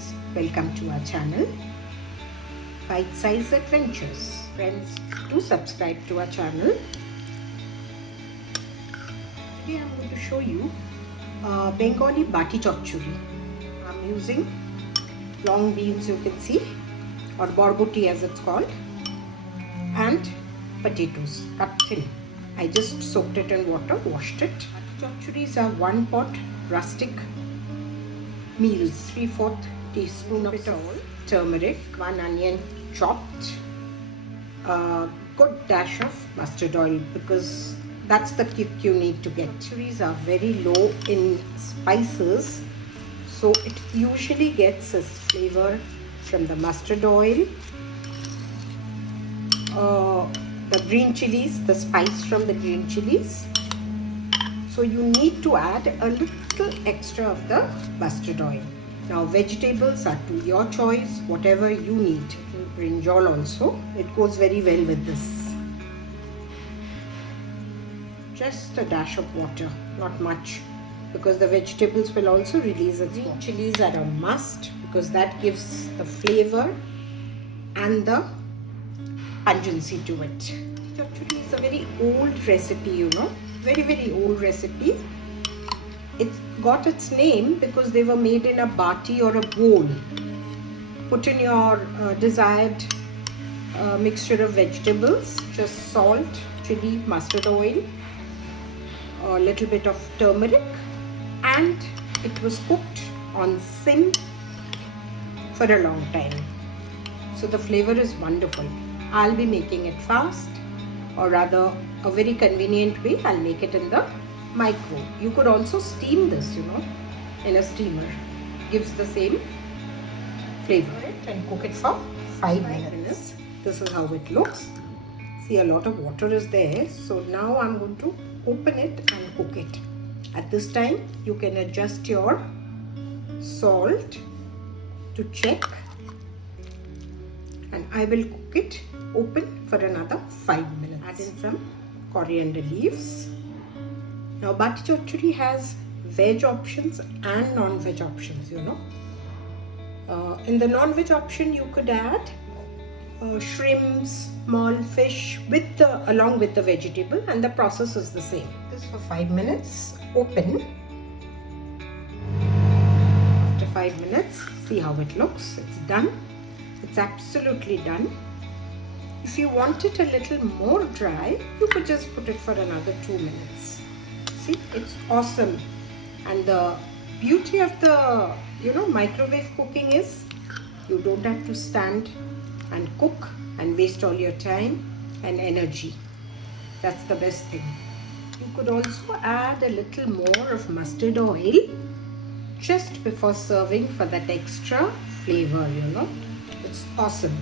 friends, welcome to our channel Bite Size Adventures. Friends, do subscribe to our channel. Today I'm going to show you Bengali Bati Chorchori. I'm using long beans, you can see, or borboti as it's called, and potatoes cut thin. I just soaked it in water, washed it. Bati chorchoris are 1 pot rustic meals, 3/4 teaspoon of salt, turmeric, 1 onion chopped, a good dash of mustard oil because that's the kick you need to get. Chorchoris are very low in spices, so it usually gets its flavor from the mustard oil, the green chilies, the spice from the green chilies. So you need to add a little extra of the mustard oil. Now vegetables are to your choice, whatever you need. Brinjal also, it goes very well with this. Just a dash of water, not much, because the vegetables will also release its water. Chilies are a must because that gives the flavor and the pungency to it. Chorchori is a very old recipe, you know, very old recipe. It got its name because they were made in a bati or a bowl. Put in your desired mixture of vegetables, just salt, chili, mustard oil, a little bit of turmeric, and it was cooked on sim for a long time. So the flavor is wonderful. I'll be making it fast, or rather a very convenient way. I'll make it in the micro. You could also steam this, you know, in a steamer. Gives the same flavor. And cook it for 5 minutes. This is how it looks. See, a lot of water is there. So now I'm going to open it and cook it. At this time, you can adjust your salt to check. And I will cook it open for another 5 minutes. Add in some coriander leaves. Now Bati Chorchori has veg options and non-veg options, you know. In the non-veg option you could add shrimps, small fish along with the vegetable, and the process is the same. This for 5 minutes, open. After 5 minutes, see how it looks. It's done. It's absolutely done. If you want it a little more dry, you could just put it for another 2 minutes. See, it's awesome. And the beauty of the, you know, microwave cooking is you don't have to stand and cook and waste all your time and energy. That's the best thing. You could also add a little more of mustard oil just before serving for that extra flavor, you know. It's awesome.